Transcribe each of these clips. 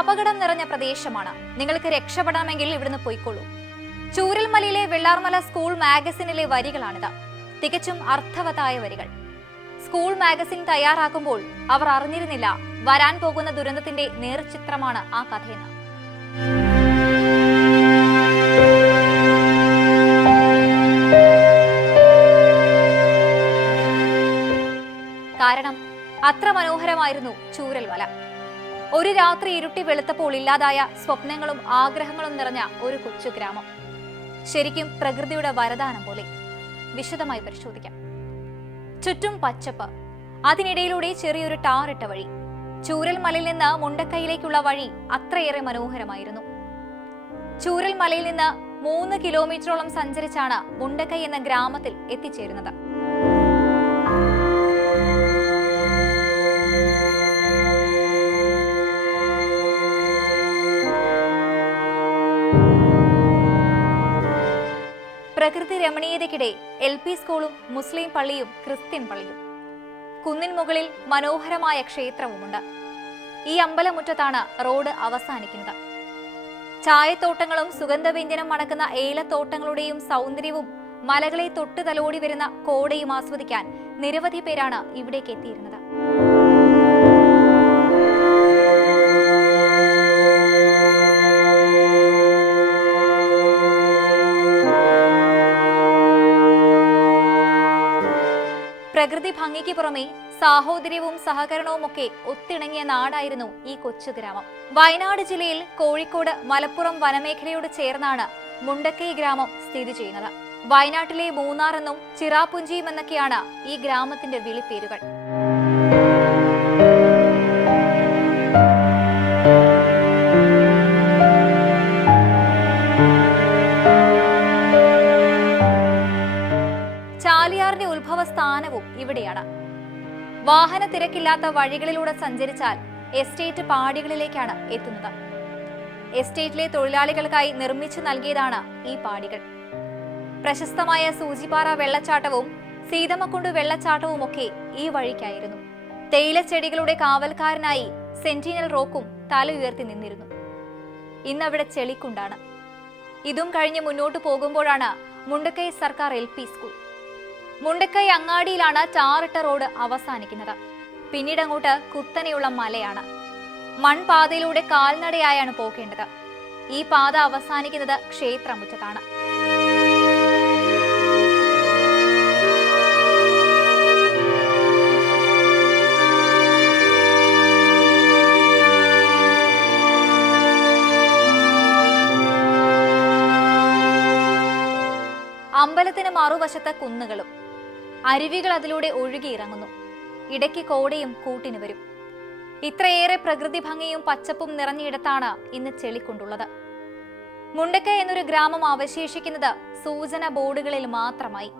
അപകടം നിറഞ്ഞ പ്രദേശമാണ്. നിങ്ങൾക്ക് രക്ഷപ്പെടണമെങ്കിൽ ഇവിടുന്ന് പോയിക്കോളൂ. ചൂരൽമലയിലെ വെള്ളാർമല സ്കൂൾ മാഗസിനിലെ വരികളാണിത്. തികച്ചും അർത്ഥവത്തായ വരികൾ. സ്കൂൾ മാഗസിൻ തയ്യാറാക്കുമ്പോൾ അവർ അറിഞ്ഞിരുന്നില്ല വരാൻ പോകുന്ന ദുരന്തത്തിന്റെ നേർചിത്രമാണ് ആ കഥയെന്ന്. കാരണം അത്ര മനോഹരമായിരുന്നു ചൂരൽമല. ഒരു രാത്രി ഇരുട്ടി വെളുത്തപ്പോൾ ഇല്ലാതായ സ്വപ്നങ്ങളും ആഗ്രഹങ്ങളും നിറഞ്ഞ ഒരു കൊച്ചു ഗ്രാമം. ശരിക്കും പ്രകൃതിയുടെ വരദാനം പോലെ. വിശദമായി പരിശോധിക്കാം. ചുറ്റും പച്ചപ്പ്. അതിനിടയിലൂടെ ചെറിയൊരു ടാറിട്ട വഴി. ചൂരൽമലയിൽ നിന്ന് മുണ്ടക്കൈയിലേക്കുള്ള വഴി അത്രയേറെ മനോഹരമായിരുന്നു. ചൂരൽമലയിൽ നിന്ന് മൂന്ന് കിലോമീറ്ററോളം സഞ്ചരിച്ചാണ് മുണ്ടക്കൈ എന്ന ഗ്രാമത്തിൽ എത്തിച്ചേരുന്നത്. പ്രകൃതി രമണീയതയ്ക്കിടെ എൽ പി സ്കൂളും മുസ്ലിം പള്ളിയും ക്രിസ്ത്യൻ പള്ളിയും. കുന്നിൻ മുകളിൽ മനോഹരമായ ക്ഷേത്രവുമുണ്ട്. ഈ അമ്പലമുറ്റത്താണ് റോഡ് അവസാനിക്കുന്നത്. ചായത്തോട്ടങ്ങളും സുഗന്ധവ്യഞ്ജനം മണക്കുന്ന ഏലത്തോട്ടങ്ങളുടെയും സൗന്ദര്യവും മലകളെ തൊട്ടു തലോടി വരുന്ന കോടയും ആസ്വദിക്കാൻ നിരവധി പേരാണ് ഇവിടേക്ക് എത്തിയിരുന്നത്. പ്രകൃതി ഭംഗിക്ക് പുറമെ സാഹോദര്യവും സഹകരണവും ഒക്കെ ഒത്തിണങ്ങിയ നാടായിരുന്നു ഈ കൊച്ചു ഗ്രാമം. വയനാട് ജില്ലയിൽ കോഴിക്കോട് മലപ്പുറം വനമേഖലയോട് ചേർന്നാണ് മുണ്ടക്കൈ ഗ്രാമം സ്ഥിതി ചെയ്യുന്നത്. വയനാട്ടിലെ മൂന്നാർ എന്നും ചിറാപുഞ്ചിയും എന്നൊക്കെയാണ് ഈ ഗ്രാമത്തിന്റെ വിളിപ്പേരുകൾ. ഉത്ഭവ സ്ഥാനവും ഇവിടെയാണ്. വാഹന തിരക്കില്ലാത്ത വഴികളിലൂടെ സഞ്ചരിച്ചാൽ എസ്റ്റേറ്റ് പാടികളിലേക്കാണ് എത്തുന്നത്. എസ്റ്റേറ്റിലെ തൊഴിലാളികൾക്കായി നിർമ്മിച്ചു നൽകിയതാണ് ഈ പാടികൾ. പ്രശസ്തമായ സൂചിപ്പാറ വെള്ളച്ചാട്ടവും സീതമക്കുണ്ട് വെള്ളച്ചാട്ടവും ഒക്കെ ഈ വഴിക്കായിരുന്നു. തേയിലച്ചെടികളുടെ കാവൽക്കാരനായി സെന്റിനൽ റോക്കും തല ഉയർത്തി നിന്നിരുന്നു. ഇന്നവിടെ ചെളിക്കുണ്ടാണ്. ഇതും കഴിഞ്ഞ് മുന്നോട്ട് പോകുമ്പോഴാണ് മുണ്ടക്കൈ സർക്കാർ എൽ സ്കൂൾ. മുണ്ടക്കൈ അങ്ങാടിയിലാണ് ടാറിട്ട റോഡ് അവസാനിക്കുന്നത്. പിന്നീട് അങ്ങോട്ട് കുത്തനെയുള്ള മലയാണ്. മൺപാതയിലൂടെ കാൽനടയായാണ് പോകേണ്ടത്. ഈ പാത അവസാനിക്കുന്നത് ക്ഷേത്രമുറ്റത്താണ്. അമ്പലത്തിന് മറുവശത്ത് കുന്നുകളും അരുവികൾ അതിലൂടെ ഒഴുകിയിറങ്ങുന്നു ഇടയ്ക്ക് കോടയും കൂട്ടിന് വരും. ഇത്രയേറെ പ്രകൃതി ഭംഗിയും പച്ചപ്പും നിറഞ്ഞയിടത്താണ് ഇന്ന് ചെളിക്കൊണ്ടുള്ളത്. മുണ്ടക്ക എന്നൊരു ഗ്രാമം അവശേഷിക്കുന്നത് സൂചന ബോർഡുകളിൽ മാത്രമായി.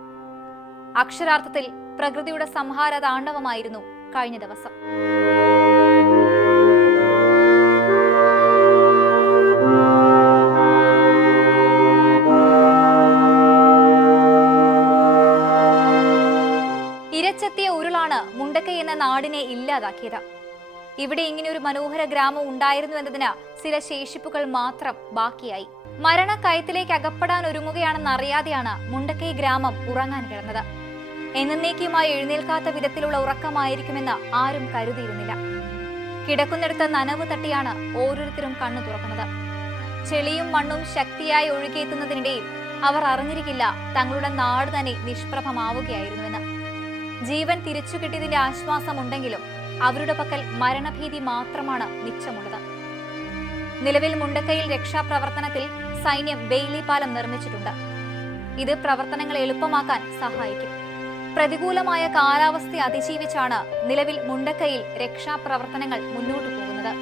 അക്ഷരാർത്ഥത്തിൽ പ്രകൃതിയുടെ സംഹാര താണ്ഡവമായിരുന്നു കഴിഞ്ഞ ദിവസം. ഉരുളാണ് മുണ്ടക്കൈ എന്ന നാടിനെ ഇല്ലാതാക്കിയത്. ഇവിടെ ഇങ്ങനെ ഒരു മനോഹര ഗ്രാമം ഉണ്ടായിരുന്നു എന്നതിന് ചില ശേഷിപ്പുകൾ മാത്രം ബാക്കിയായി. മരണ കയത്തിലേക്ക് അകപ്പെടാൻ ഒരുങ്ങുകയാണെന്ന് അറിയാതെയാണ് മുണ്ടക്കൈ ഗ്രാമം ഉറങ്ങാൻ കിടന്നത്. എന്നേക്കുമായി എഴുന്നേൽക്കാത്ത വിധത്തിലുള്ള ഉറക്കമായിരിക്കുമെന്ന് ആരും കരുതിയിരുന്നില്ല. കിടക്കുന്നിടത്ത് നനവ് തട്ടിയാണ് ഓരോരുത്തരും കണ്ണു തുറക്കുന്നത്. ചെളിയും മണ്ണും ശക്തിയായി ഒഴുകിയെത്തുന്നതിനിടയിൽ അവർ അറിഞ്ഞിരിക്കില്ല തങ്ങളുടെ നാട് തന്നെ നിഷ്പ്രഭമാവുകയായിരുന്നുവെന്ന്. ജീവൻ തിരിച്ചു കിട്ടിയതിന്റെ ആശ്വാസമുണ്ടെങ്കിലും അവരുടെ പക്കൽ മരണഭീതി മാത്രമാണ് മിച്ചമുള്ളത്. നിലവിൽ മുണ്ടക്കയിൽ രക്ഷാപ്രവർത്തനത്തിൽ സൈന്യം വെയിലി പാലം നിർമ്മിച്ചിട്ടുണ്ട്. ഇത് പ്രവർത്തനങ്ങൾ എളുപ്പമാക്കാൻ സഹായിക്കും. പ്രതികൂലമായ കാലാവസ്ഥ അതിജീവിച്ചാണ് നിലവിൽ മുണ്ടക്കയിൽ രക്ഷാപ്രവർത്തനങ്ങൾ മുന്നോട്ടു പോകുന്നത്.